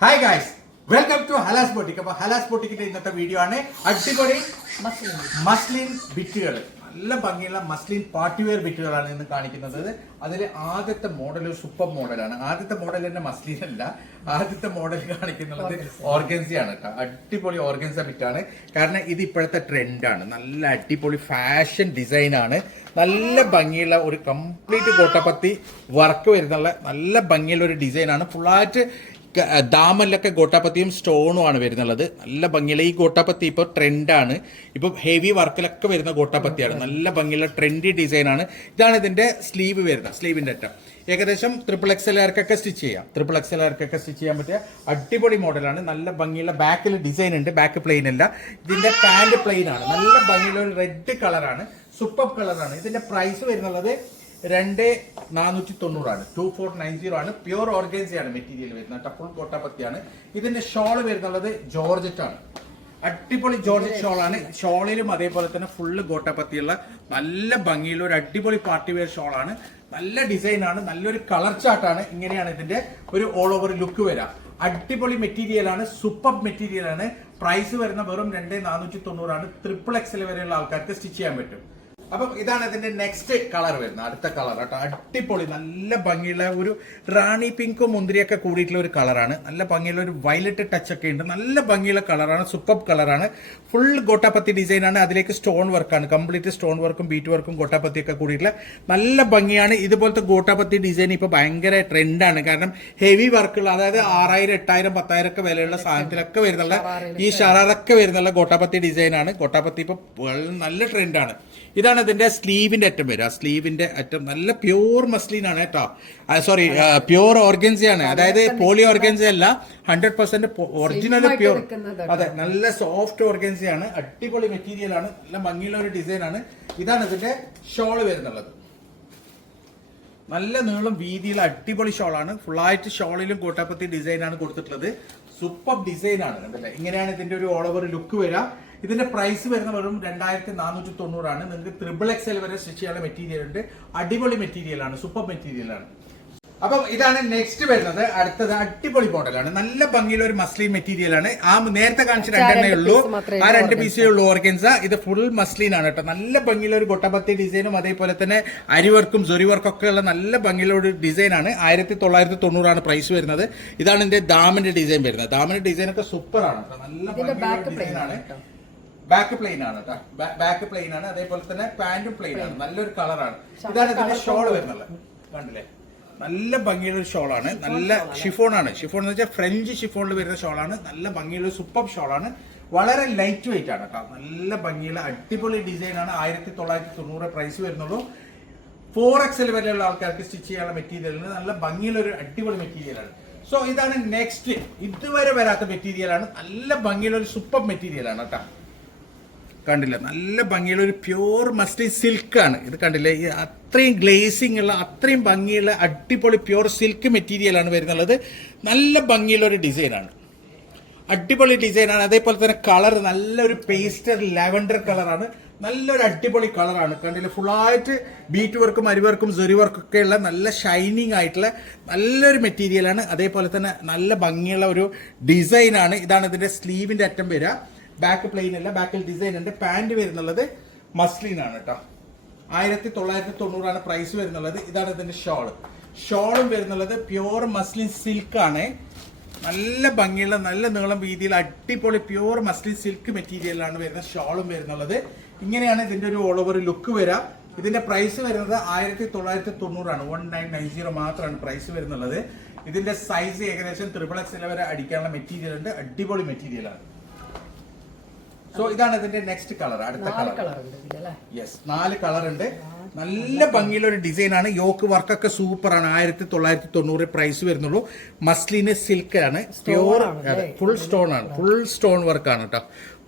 Hi guys welcome to Halas boutique അപ്പൊ ഹലാസ് ബോട്ടിക്കിന്റെ ഇന്നത്തെ video ആണ്. അടിപൊളി മസ്ലിൻ ബിറ്റുകൾ നല്ല ഭംഗിയുള്ള മസ്ലിൻ പാർട്ടി വെയർ ബിറ്റുകളാണ് ഇന്ന് കാണിക്കുന്നത്. അതിൽ ആദ്യത്തെ മോഡൽ ഒരു സൂപ്പർ മോഡലാണ് ആദ്യത്തെ മോഡൽ തന്നെ മസ്ലിൻ അല്ല. ആദ്യത്തെ മോഡൽ കാണിക്കുന്നത് ഓർഗൻസിയാണ് കേട്ടോ. അടിപൊളി ഓർഗൻസ ബിറ്റാണ് കാരണം ഇത് ഇപ്പോഴത്തെ ട്രെൻഡാണ് നല്ല അടിപൊളി ഫാഷൻ ഡിസൈനാണ് നല്ല ഭംഗിയുള്ള ഒരു കംപ്ലീറ്റ് കോട്ടപ്പത്തി വർക്ക് വരുന്നുള്ള നല്ല ഭംഗിയുള്ള ഒരു ഡിസൈനാണ് ഫുള്ളായിട്ട് ക- ദാമനിലൊക്കെ ഗോട്ടാപ്പത്തിയും സ്റ്റോണും ആണ് വരുന്നുള്ളത്. നല്ല ഭംഗിയുള്ള ഈ ഗോട്ടാപ്പത്തി ഇപ്പോൾ ട്രെൻഡാണ്. ഇപ്പോൾ ഹെവി വർക്കിലൊക്കെ വരുന്ന ഗോട്ടാപ്പത്തിയാണ്. നല്ല ഭംഗിയുള്ള ട്രെൻഡി ഡിസൈനാണ്. ഇതാണ് ഇതിന്റെ സ്ലീവ് വരുന്നത് സ്ലീവിന്റെ അറ്റം. ഏകദേശം ട്രിപ്പിൾ എക്സലുകാർക്കൊക്കെ സ്റ്റിച്ച് ചെയ്യാം. ട്രിപ്പിൾ എക്സലുകാർക്കൊക്കെ സ്റ്റിച്ച് ചെയ്യാൻ പറ്റിയ അടിപൊളി മോഡലാണ്. നല്ല ഭംഗിയുള്ള ബാക്കിൽ ഡിസൈൻ ഉണ്ട്. ബാക്ക് പ്ലെയിൻ അല്ല. ഇതിന്റെ പാന്റ് പ്ലെയിൻ ആണ്. നല്ല ഭംഗിയുള്ള ഒരു റെഡ് കളറാണ് സൂപ്പർ കളറാണ് ഇതിന്റെ പ്രൈസ് വരുന്നുള്ളത് രണ്ട് നാനൂറ്റി തൊണ്ണൂറാണ് ടു ഫോർ നയൻ സീറോ ആണ് പ്യൂർ ഓർഗൻസിയാണ് മെറ്റീരിയൽ വരുന്നത്. ടഫുൾ കോട്ടാപ്പത്തിയാണ്. ഇതിന്റെ ഷോൾ വരുന്നുള്ളത് ജോർജറ്റ് ആണ്. അടിപൊളി ജോർജറ്റ് ഷോളാണ് ഷോളിലും അതേപോലെ തന്നെ ഫുള്ള് ഗോട്ടപ്പത്തിയുള്ള നല്ല ഭംഗിയുള്ള ഒരു അടിപൊളി പാർട്ടി വെയർ ഷോളാണ് നല്ല ഡിസൈനാണ് നല്ലൊരു കളർ ചാർട്ടാണ് ഇങ്ങനെയാണ് ഇതിന്റെ ഒരു ഓൾ ഓവർ ലുക്ക് വരാം. അടിപൊളി മെറ്റീരിയലാണ് സൂപ്പർ മെറ്റീരിയൽ ആണ്. പ്രൈസ് വരുന്ന വെറും രണ്ട് നാനൂറ്റി തൊണ്ണൂറാണ് ട്രിപ്പിൾ എക്സൽ വരെയുള്ള ആൾക്കാർക്ക് സ്റ്റിച്ച് ചെയ്യാൻ പറ്റും. അപ്പം ഇതാണ് ഇതിന്റെ നെക്സ്റ്റ് കളർ വരുന്നത്. അടുത്ത കളർ കേട്ടോ. അടിപൊളി നല്ല ഭംഗിയുള്ള ഒരു റാണി പിങ്കും മുന്തിരിയൊക്കെ കൂടിയിട്ടുള്ള ഒരു കളറാണ് നല്ല ഭംഗിയുള്ള ഒരു വയലറ്റ് ടച്ച് ഒക്കെ ഉണ്ട്. നല്ല ഭംഗിയുള്ള കളറാണ് സൂപ്പർ കളറാണ് ഫുൾ ഗോട്ടാപ്പത്തി ഡിസൈൻ ആണ്. അതിലേക്ക് സ്റ്റോൺ വർക്കാണ് കംപ്ലീറ്റ് സ്റ്റോൺ വർക്കും ബീറ്റ് വർക്കും ഗോട്ടാപ്പത്തി ഒക്കെ കൂടിയിട്ടുള്ള നല്ല ഭംഗിയാണ്. ഇതുപോലത്തെ ഗോട്ടാപ്പത്തി ഡിസൈൻ ഇപ്പൊ ഭയങ്കര ട്രെൻഡാണ് കാരണം ഹെവി വർക്കുകൾ അതായത് ആറായിരം എട്ടായിരം പത്തായിരം ഒക്കെ വിലയുള്ള സാധനത്തിലൊക്കെ വരുന്നുള്ള ഈ ഷറാറൊക്കെ വരുന്നുള്ള ഗോട്ടാപ്പത്തി ഡിസൈനാണ് ഗോട്ടാപ്പത്തി ഇപ്പൊ നല്ല ട്രെൻഡാണ് ഇതാണ് ഇതിന്റെ സ്ലീവിന്റെ അറ്റം വരിക. സ്ലീവിന്റെ അറ്റം നല്ല പ്യൂർ മസ്ലിൻ ആണ് കേട്ടോ. സോറി പ്യൂർ ഓർഗൻസിയാണ് അതായത് പോളി ഓർഗൻസി അല്ല ഹൺഡ്രഡ് പെർസെന്റ് ഒറിജിനൽ പ്യൂർ അതെ നല്ല സോഫ്റ്റ് ഓർഗൻസിയാണ് അടിപൊളി മെറ്റീരിയൽ ആണ്. നല്ല ഭംഗിയുള്ള ഒരു ഡിസൈൻ ആണ്. ഇതാണ് ഇതിന്റെ ഷോൾ വരുന്നുള്ളത്. നല്ല നീളം വീതിയിൽ അടിപൊളി ഷോളാണ്. ഫുള്ളായിട്ട് ഷോളിലും കോട്ടാപ്പത്തി ഡിസൈനാണ് കൊടുത്തിട്ടുള്ളത്. സൂപ്പർ ഡിസൈനാണ് കണ്ടല്ലേ? ഇങ്ങനെയാണ് ഇതിന്റെ ഒരു ഓൾ ഓവർ ലുക്ക് വരിക. ഇതിന്റെ പ്രൈസ് വരുന്ന വെറും രണ്ടായിരത്തി നാനൂറ്റി തൊണ്ണൂറാണ് നിങ്ങൾക്ക് ത്രിബിൾ എക്സൽ വരെ സ്റ്റിച്ച് ചെയ്യാനുള്ള മെറ്റീരിയൽ ഉണ്ട്. അടിപൊളി മെറ്റീരിയലാണ് സൂപ്പർ മെറ്റീരിയൽ ആണ്. അപ്പം ഇതാണ് നെക്സ്റ്റ് വരുന്നത്. അടുത്തത് അടിപൊളി മോഡലാണ്. നല്ല ഭംഗിയുള്ള ഒരു മസ്ലിൻ മെറ്റീരിയൽ ആണ്. ആ നേരത്തെ കാണിച്ച രണ്ടെണ്ണേ ഉള്ളൂ. ആ രണ്ട് പീസേ ഉള്ളൂ ഓർഗൻസ ഇത് ഫുൾ മസ്ലിൻ ആണ് കേട്ടോ. നല്ല ഭംഗിയുള്ള ഒരു ഗൊട്ടപത്തി ഡിസൈനും അതേപോലെ തന്നെ അരിവർക്കും ജൊറി വർക്കും ഒക്കെ ഉള്ള നല്ല ഭംഗിയുള്ള ഒരു ഡിസൈൻ ആണ്. ആയിരത്തി തൊള്ളായിരത്തി തൊണ്ണൂറാണ് പ്രൈസ് വരുന്നത്. ഇതാണ് ഇതിന്റെ ദാമിന്റെ ഡിസൈൻ വരുന്നത്. ദാമിന്റെ ഡിസൈൻ ഒക്കെ സൂപ്പർ ആണ് നല്ല ഭംഗിയുള്ള ഡിസൈൻ ആണ് ബാക്ക് പ്ലെയിൻ ആണ് കേട്ടോ. ബാക്ക് പ്ലെയിൻ ആണ്. അതേപോലെ തന്നെ പാന്റും പ്ലെയിൻ ആണ്. നല്ലൊരു കളറാണ് ഇതാണ് ഇതിന്റെ ഷോൾ വരുന്നത്. കണ്ടില്ലേ? നല്ല ഭംഗിയുള്ള ഒരു ഷോളാണ്. നല്ല ഷിഫോൺ ആണ് ഷിഫോൺ എന്ന് വെച്ചാൽ ഫ്രഞ്ച് ഷിഫോണിൽ വരുന്ന ഷോളാണ്. നല്ല ഭംഗിയുള്ള സൂപ്പർ ഷോളാണ്. വളരെ ലൈറ്റ് വെയിറ്റ് ആണ് കേട്ടോ. നല്ല ഭംഗിയുള്ള അടിപൊളി ഡിസൈൻ ആണ്. ആയിരത്തി തൊള്ളായിരത്തി തൊണ്ണൂറ് പ്രൈസ് വരുന്നുള്ളൂ. ഫോർ എക്സൽ വരെയുള്ള ആൾക്കാർക്ക് സ്റ്റിച്ച് ചെയ്യാനുള്ള മെറ്റീരിയലാണ് നല്ല ഭംഗിയുള്ള ഒരു അടിപൊളി മെറ്റീരിയലാണ് സോ ഇതാണ് നെക്സ്റ്റ് ഇതുവരെ വരാത്ത മെറ്റീരിയലാണ് നല്ല ഭംഗിയുള്ള ഒരു സൂപ്പർ മെറ്റീരിയലാണ് കേട്ടോ. കണ്ടില്ല. നല്ല ഭംഗിയുള്ള ഒരു പ്യൂർ മസ്ലിൻ സിൽക്ക് ആണ്. ഇത് കണ്ടില്ലേ? ഈ അത്രയും ഗ്ലേസിംഗ് ഉള്ള അത്രയും ഭംഗിയുള്ള അടിപൊളി പ്യൂർ സിൽക്ക് മെറ്റീരിയൽ ആണ് വരുന്നുള്ളത്. നല്ല ഭംഗിയുള്ള ഒരു ഡിസൈനാണ് അടിപൊളി ഡിസൈനാണ് അതേപോലെ തന്നെ കളർ നല്ലൊരു പേസ്റ്റർ ലാവൻഡർ കളറാണ് നല്ലൊരു അടിപൊളി കളറാണ് കണ്ടില്ല? ഫുള്ളായിട്ട് ബീറ്റ് വർക്കും അരിവർക്കും സെറി വർക്കും ഒക്കെ ഉള്ള നല്ല ഷൈനിങ് ആയിട്ടുള്ള നല്ലൊരു മെറ്റീരിയലാണ് അതേപോലെ തന്നെ നല്ല ഭംഗിയുള്ള ഒരു ഡിസൈനാണ് ഇതാണ് ഇതിന്റെ സ്ലീവിന്റെ അറ്റം വരിക. ബാക്ക് പ്ലെയിൻ അല്ല ബാക്കിൽ ഡിസൈൻ ഉണ്ട്. പാന്റ് വരുന്നുള്ളത് മസ്ലിൻ ആണ് കേട്ടോ ആയിരത്തി തൊള്ളായിരത്തി തൊണ്ണൂറാണ് പ്രൈസ് വരുന്നുള്ളത്. ഇതാണ് ഇതിന്റെ ഷോൾ ഷോളും വരുന്നുള്ളത് പ്യൂർ മസ്ലിൻ സിൽക്ക് ആണ്. നല്ല ഭംഗിയുള്ള നല്ല നീളം വീതിയിൽ അടിപൊളി പ്യൂർ മസ്ലിൻ സിൽക്ക് മെറ്റീരിയലാണ് വരുന്ന ഷോളും വരുന്നുള്ളത്. ഇങ്ങനെയാണ് ഇതിന്റെ ഒരു ഓൾ ഓവർ ലുക്ക് വരാം ഇതിന്റെ പ്രൈസ് വരുന്നത് ആയിരത്തി തൊള്ളായിരത്തി തൊണ്ണൂറാണ് വൺ നയൻ നയൻ സീറോ മാത്രമാണ് പ്രൈസ് വരുന്നുള്ളത്. ഇതിന്റെ സൈസ് ഏകദേശം ത്രിപിൾ എക്സ് വരെ അടിക്കാനുള്ള മെറ്റീരിയൽ ഉണ്ട്. അടിപൊളി മെറ്റീരിയലാണ് സോ ഇതാണ് ഇതിന്റെ നെക്സ്റ്റ് കളർ അടുത്ത കളർ യെസ് നാല് കളർ ഉണ്ട്. നല്ല ഭംഗിയുള്ള ഒരു ഡിസൈൻ ആണ് യോക്ക് വർക്കൊക്കെ സൂപ്പർ ആണ്. ആയിരത്തി തൊള്ളായിരത്തി തൊണ്ണൂറ് പ്രൈസ് വരുന്നുള്ളൂ മസ്ലിന് സിൽക്ക് ആണ് പ്യൂർ ഫുൾ സ്റ്റോൺ ആണ്. ഫുൾ സ്റ്റോൺ വർക്ക് ആണ് കേട്ടോ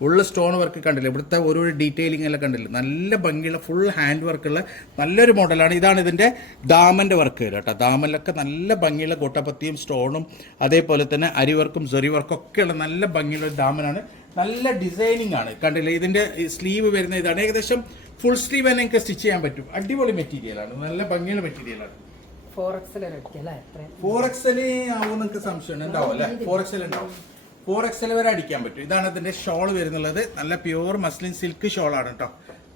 ഫുൾ സ്റ്റോൺ വർക്ക് കണ്ടില്ല? ഇവിടുത്തെ ഓരോ ഡീറ്റെയിലിംഗ് എല്ലാം കണ്ടില്ല? നല്ല ഭംഗിയുള്ള ഫുൾ ഹാൻഡ് വർക്കുള്ള നല്ലൊരു മോഡലാണ് ഇതാണ് ഇതിന്റെ ദാമന്റെ വർക്ക് വരിക കേട്ടോ ദാമനിലൊക്കെ നല്ല ഭംഗിയുള്ള കൊട്ടപ്പത്തിയും സ്റ്റോണും അതേപോലെ തന്നെ അരിവർക്കും സെറി വർക്കും ഒക്കെയുള്ള നല്ല ഭംഗിയുള്ള ദാമനാണ് നല്ല ഡിസൈനിങ് ആണ്. കണ്ടില്ലേ? ഇതിന്റെ സ്ലീവ് വരുന്ന ഇതാണ്. ഏകദേശം ഫുൾ സ്ലീവ് തന്നെ നിങ്ങൾക്ക് സ്റ്റിച്ച് ചെയ്യാൻ പറ്റും. അടിപൊളി മെറ്റീരിയലാണ് നല്ല ഭംഗിയുള്ള മെറ്റീരിയലാണ് ഫോർ എക്സിൽ ആവും നിങ്ങൾക്ക് സംശയം ഉണ്ടാവും അല്ലെ? ഫോർ എക്സൽ ഉണ്ടാവും. ഫോർ എക്സൽ വരെ അടിക്കാൻ പറ്റും. ഇതാണ് ഇതിന്റെ ഷോൾ വരുന്നുള്ളത്. നല്ല പ്യുവർ മസ്ലിൻ സിൽക്ക് ഷോളാണ് കേട്ടോ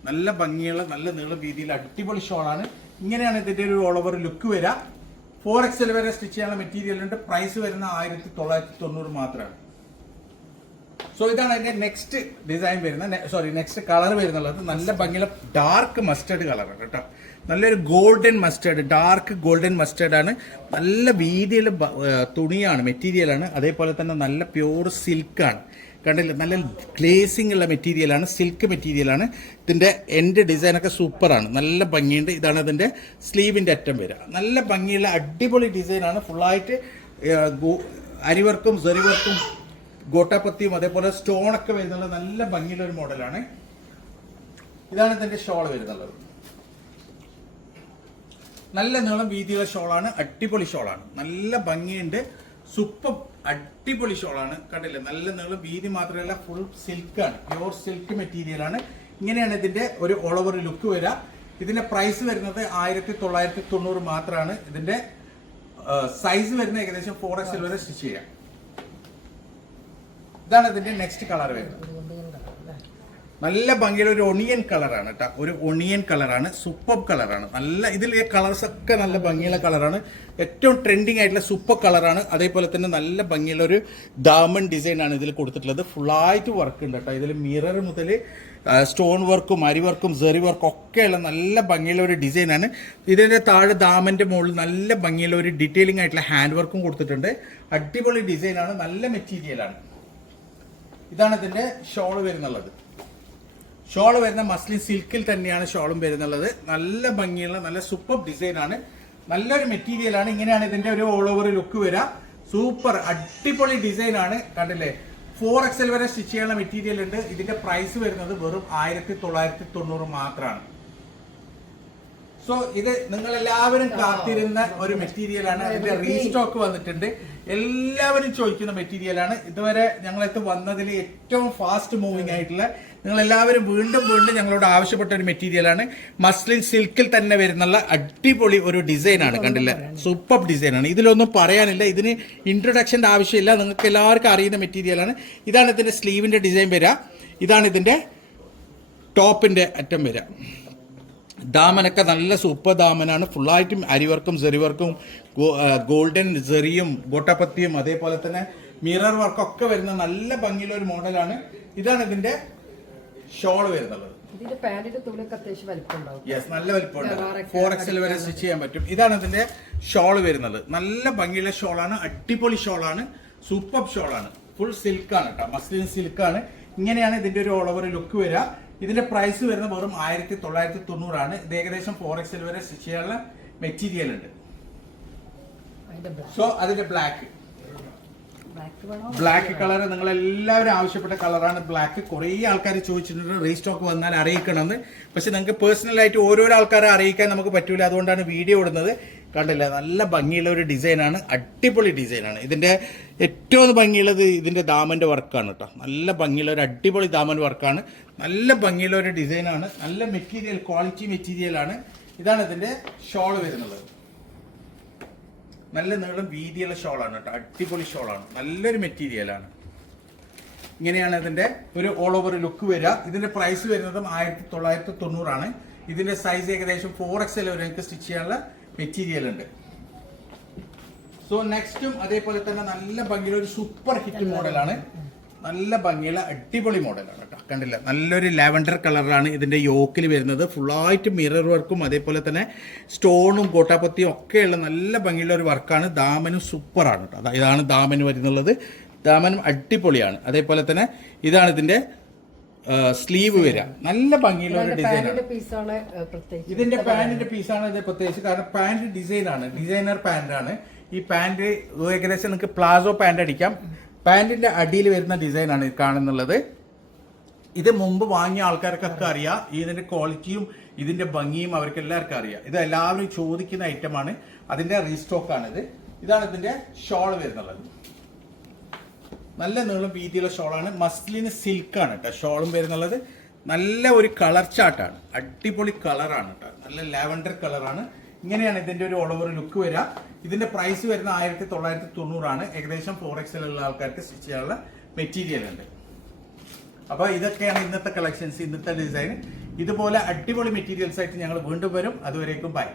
നല്ല ഭംഗിയുള്ള നല്ല നീളം രീതിയിൽ അടിപൊളി ഷോളാണ് ഇങ്ങനെയാണ് ഇതിന്റെ ഒരു ഓൾ ഓവർ ലുക്ക് വരിക. ഫോർ എക്സൽ വരെ സ്റ്റിച്ച് ചെയ്യാനുള്ള മെറ്റീരിയൽ ഉണ്ട്. പ്രൈസ് വരുന്ന ആയിരത്തി തൊള്ളായിരത്തി തൊണ്ണൂറ് മാത്രമാണ്. സോ ഇതാണ് അതിന്റെ നെക്സ്റ്റ് ഡിസൈൻ വരുന്ന സോറി നെക്സ്റ്റ് കളർ വരുന്നുള്ളത്. നല്ല ഭംഗിയുള്ള ഡാർക്ക് മസ്റ്റേർഡ് കളറാണ് കേട്ടോ. നല്ലൊരു golden mustard dark golden mustard ആണ്. നല്ല വീതിയിൽ തുണിയാണ് മെറ്റീരിയലാണ് അതേപോലെ തന്നെ നല്ല പ്യൂർ സിൽക്കാണ് കണ്ടില്ല? നല്ല ഗ്ലേസിംഗ് ഉള്ള മെറ്റീരിയലാണ് സിൽക്ക് മെറ്റീരിയലാണ് ഇതിന്റെ എൻഡ് ഡിസൈനൊക്കെ സൂപ്പറാണ് നല്ല ഭംഗിയുണ്ട്. ഇതാണ് ഇതിന്റെ സ്ലീവിന്റെ അറ്റം വരിക. നല്ല ഭംഗിയുള്ള അടിപൊളി ഡിസൈനാണ് ഫുള്ളായിട്ട് അരിവർക്കും സെറിവർക്കും ഗോട്ടാപ്പത്തിയും അതേപോലെ സ്റ്റോൺ ഒക്കെ വരുന്നുള്ള നല്ല ഭംഗിയുള്ള ഒരു മോഡലാണ്. ഇതാണ് ഇതിന്റെ ഷോൾ വരുന്നുള്ളത്. നല്ല നീളം വീതിയുള്ള ഷോളാണ് അടിപൊളി ഷോളാണ്. നല്ല ഭംഗിയുണ്ട്. സൂപ്പർ അടിപൊളി ഷോളാണ്. കണ്ടില്ലേ? നല്ല നീളം വീതി മാത്രമല്ല ഫുൾ സിൽക്കാണ് പ്യുവർ സിൽക്ക് മെറ്റീരിയൽ ആണ്. ഇങ്ങനെയാണ് ഇതിന്റെ ഒരു ഓൾ ഓവർ ലുക്ക് വരിക ഇതിന്റെ പ്രൈസ് വരുന്നത് ആയിരത്തി തൊള്ളായിരത്തി തൊണ്ണൂറ് മാത്രമാണ്. ഇതിന്റെ സൈസ് വരുന്ന ഏകദേശം ഫോർ എക്സിൽ വരെ സ്റ്റിച്ച് ചെയ്യാം. ഇതാണ് ഇതിന്റെ നെക്സ്റ്റ് കളർ വരുന്നത്. നല്ല ഭംഗിയുള്ള ഒരു ഒണിയൻ കളറാണ് കേട്ടോ ഒരു ഒണിയൻ കളറാണ് സൂപ്പർ കളറാണ് നല്ല ഇതിൽ കളേഴ്സ് ഒക്കെ നല്ല ഭംഗിയുള്ള കളറാണ് ഏറ്റവും ട്രെൻഡിങ് ആയിട്ടുള്ള സൂപ്പർ കളറാണ് അതേപോലെ തന്നെ നല്ല ഭംഗിയുള്ള ഒരു ഡയമണ്ട് ഡിസൈൻ ആണ് ഇതിൽ കൊടുത്തിട്ടുള്ളത്. ഫുള്ളായിട്ട് വർക്ക് ഉണ്ട് കേട്ടോ ഇതിൽ മിറർ മുതൽ സ്റ്റോൺ വർക്കും അരി വർക്കും സെറി വർക്കും ഒക്കെയുള്ള നല്ല ഭംഗിയുള്ള ഒരു ഡിസൈനാണ് ഇതിന്റെ താഴെ ദാമന്റെ മുകളിൽ നല്ല ഭംഗിയുള്ള ഒരു ഡീറ്റെയിലിംഗ് ആയിട്ടുള്ള ഹാൻഡ് വർക്കും കൊടുത്തിട്ടുണ്ട്. അടിപൊളി ഡിസൈനാണ് നല്ല മെറ്റീരിയലാണ് ഇതാണ് ഇതിന്റെ ഷോൾ വരുന്നുള്ളത്. ഷോൾ വരുന്ന മസ്ലിൻ സിൽക്കിൽ തന്നെയാണ് ഷോളും വരുന്നുള്ളത്. നല്ല ഭംഗിയുള്ള നല്ല സൂപ്പർ ഡിസൈൻ ആണ്. നല്ലൊരു മെറ്റീരിയലാണ് ഇങ്ങനെയാണ് ഇതിന്റെ ഒരു ഓൾ ഓവർ ലുക്ക് വരിക സൂപ്പർ അടിപൊളി ഡിസൈൻ ആണ്. കണ്ടില്ലേ? ഫോർ എക്സൽ വരെ സ്റ്റിച്ച് ചെയ്യാനുള്ള മെറ്റീരിയൽ ഉണ്ട്. ഇതിന്റെ പ്രൈസ് വരുന്നത് വെറും ആയിരത്തി തൊള്ളായിരത്തി തൊണ്ണൂറ് മാത്രമാണ്. സോ ഇത് നിങ്ങൾ എല്ലാവരും കാത്തിരുന്ന ഒരു മെറ്റീരിയലാണ് ആണ്. അതിന്റെ റീസ്റ്റോക്ക് വന്നിട്ടുണ്ട്. എല്ലാവരും ചോദിക്കുന്ന മെറ്റീരിയലാണ് ഇതുവരെ ഞങ്ങളെത്ത് വന്നതിൽ ഏറ്റവും ഫാസ്റ്റ് മൂവിങ് ആയിട്ടുള്ള നിങ്ങൾ എല്ലാവരും വീണ്ടും വീണ്ടും ഞങ്ങളോട് ആവശ്യപ്പെട്ട ഒരു മെറ്റീരിയലാണ് മസ്ലിൻ സിൽക്കിൽ തന്നെ വരുന്നുള്ള അടിപൊളി ഒരു ഡിസൈനാണ് കണ്ടില്ല? സൂപ്പർ ഡിസൈൻ ആണ്. ഇതിലൊന്നും പറയാനില്ല. ഇതിന് ഇൻട്രൊഡക്ഷന്റെ ആവശ്യമില്ല. നിങ്ങൾക്ക് എല്ലാവർക്കും അറിയുന്ന മെറ്റീരിയലാണ് ഇതാണ് ഇതിന്റെ സ്ലീവിന്റെ ഡിസൈൻ വരിക. ഇതാണ് ഇതിന്റെ ടോപ്പിന്റെ അറ്റം വരിക. ദാമനൊക്കെ നല്ല സൂപ്പർ ദാമനാണ്. ഫുള്ളായിട്ടും അരിവർക്കും സെറിവർക്കും ഗോൾഡൻ സെറിയും ഗോട്ടപ്പത്തിയും അതേപോലെ തന്നെ മിറർ വർക്കൊക്കെ വരുന്ന നല്ല ഭംഗിയുള്ള ഒരു മോഡലാണ്. ഇതാണ് ഇതിന്റെ ഷോൾ വരുന്നത്. യെസ് നല്ല വലിപ്പമുണ്ട്. ഫോർ എക്സൽ വരെ സ്റ്റിച്ച് ചെയ്യാൻ പറ്റും. ഇതാണ് ഇതിന്റെ ഷോൾ വരുന്നത്. നല്ല ഭംഗിയുള്ള ഷോളാണ്. അടിപൊളി ഷോളാണ്. സൂപ്പർ ഷോളാണ്. ഫുൾ സിൽക്കാണ് കേട്ടോ. മസ്ലിൻ സിൽക്കാണ് ഇങ്ങനെയാണ് ഇതിന്റെ ഒരു ഓൾ ഓവർ ലുക്ക് വരിക. ഇതിന്റെ പ്രൈസ് വരുന്നത് വെറും ആയിരത്തി തൊള്ളായിരത്തി തൊണ്ണൂറാണ് ഇത് ഏകദേശം ഫോർ എക്സൽ വരെ സ്റ്റിച്ച് ചെയ്യാനുള്ള മെറ്റീരിയൽ ഉണ്ട് സോ അതിന്റെ ബ്ലാക്ക് ബ്ലാക്ക് കളർ നിങ്ങൾ എല്ലാവരും ആവശ്യപ്പെട്ട കളറാണ് ബ്ലാക്ക് കുറേ ആൾക്കാർ ചോദിച്ചിട്ടുണ്ട് റീസ്റ്റോക്ക് വന്നാൽ അറിയിക്കണമെന്ന്. പക്ഷെ നിങ്ങൾക്ക് പേഴ്സണലായിട്ട് ഓരോരോ ആൾക്കാരെ അറിയിക്കാൻ നമുക്ക് പറ്റൂല. അതുകൊണ്ടാണ് വീഡിയോ ഇടുന്നത്. കണ്ടില്ല? നല്ല ഭംഗിയുള്ള ഒരു ഡിസൈനാണ് അടിപൊളി ഡിസൈനാണ് ഇതിന്റെ ഏറ്റവും ഭംഗിയുള്ളത് ഇതിന്റെ ദാമന്റെ വർക്കാണ് കേട്ടോ നല്ല ഭംഗിയുള്ള ഒരു അടിപൊളി ദാമൻ വർക്കാണ് നല്ല ഭംഗിയുള്ള ഒരു ഡിസൈനാണ്. നല്ല മെറ്റീരിയൽ ക്വാളിറ്റി മെറ്റീരിയലാണ് ഇതാണ് ഇതിന്റെ ഷോൾ വരുന്നത്. നല്ല നീളം വീതിയുള്ള ഷോളാണ് കേട്ടോ. അടിപൊളി ഷോളാണ് നല്ലൊരു മെറ്റീരിയലാണ് ഇങ്ങനെയാണ് ഇതിന്റെ ഒരു ഓൾ ഓവർ ലുക്ക് വരിക. ഇതിന്റെ പ്രൈസ് വരുന്നതും ആയിരത്തി തൊള്ളായിരത്തി തൊണ്ണൂറാണ് ഇതിന്റെ സൈസ് ഏകദേശം ഫോർ എക്സ് എൽ വരെ സ്റ്റിച്ച് ചെയ്യാനുള്ള മെറ്റീരിയൽ ഉണ്ട്. സോ നെക്സ്റ്റും അതേപോലെ തന്നെ നല്ല ഭംഗിയുള്ള ഒരു സൂപ്പർ ഹിറ്റ് മോഡലാണ് നല്ല ഭംഗിയുള്ള അടിപൊളി മോഡലാണ് കേട്ടോ. കണ്ടില്ല? നല്ലൊരു ലാവൻഡർ കളറാണ് ഇതിന്റെ യോക്കിൽ വരുന്നത്. ഫുള്ളായിട്ട് മിറർ വർക്കും അതേപോലെ തന്നെ സ്റ്റോണും കോട്ടാപ്പത്തിയും ഒക്കെയുള്ള നല്ല ഭംഗിയുള്ള ഒരു വർക്കാണ്. ദാമനും സൂപ്പറാണ് കേട്ടോ. ഇതാണ് ദാമന് വരുന്നുള്ളത്. ദാമനും അടിപൊളിയാണ്. അതേപോലെ തന്നെ ഇതാണ് ഇതിന്റെ സ്ലീവ് വരിക നല്ല ഭംഗിയുള്ള ഒരു ഡിസൈനാണ്. ഇതിന്റെ പാന്റിന്റെ പീസാണ് ഇത് പ്രത്യേകിച്ച് കാരണം പാന്റ് ഡിസൈൻ ആണ് ഡിസൈനർ പാന്റ് ആണ് ഈ പാന്റ് ഏകദേശം നിങ്ങൾക്ക് പ്ലാസോ പാന്റ് അടിക്കാം. പാന്റിന്റെ അടിയിൽ വരുന്ന ഡിസൈനാണ് ഇത് കാണുന്നുള്ളത്. ഇത് മുമ്പ് വാങ്ങിയ ആൾക്കാർക്കൊക്കെ അറിയാം. ഇതിന്റെ ക്വാളിറ്റിയും ഇതിന്റെ ഭംഗിയും അവർക്ക് എല്ലാവർക്കും അറിയാം. ഇത് എല്ലാവരും ചോദിക്കുന്ന ഐറ്റമാണ് അതിന്റെ റീസ്റ്റോക്കാണിത് ഇതാണ് ഇതിന്റെ ഷോൾ വരുന്നുള്ളത്. നല്ല നീളം വീതിയുള്ള ഷോളാണ് മസ്ലിന് സിൽക്കാണ് കേട്ടോ ഷോളും വരുന്നുള്ളത്. നല്ല ഒരു കളർ ചാട്ടാണ് അടിപൊളി കളറാണ് കേട്ടോ നല്ല ലാവൻഡർ കളറാണ് ഇങ്ങനെയാണ് ഇതിന്റെ ഒരു ഓൾ ഓവർ ലുക്ക് വരിക. ഇതിന്റെ പ്രൈസ് വരുന്ന ആയിരത്തി തൊള്ളായിരത്തി തൊണ്ണൂറാണ് ഏകദേശം ഫോർ ഉള്ള ആൾക്കാർക്ക് സ്റ്റിച്ച് ചെയ്യാനുള്ള മെറ്റീരിയൽ ഉണ്ട്. അപ്പൊ ഇതൊക്കെയാണ് ഇന്നത്തെ കളക്ഷൻസ് ഇന്നത്തെ ഡിസൈൻ ഇതുപോലെ അടിപൊളി മെറ്റീരിയൽസ് ആയിട്ട് ഞങ്ങൾ വീണ്ടും വരും. അതുവരേക്കും ബൈ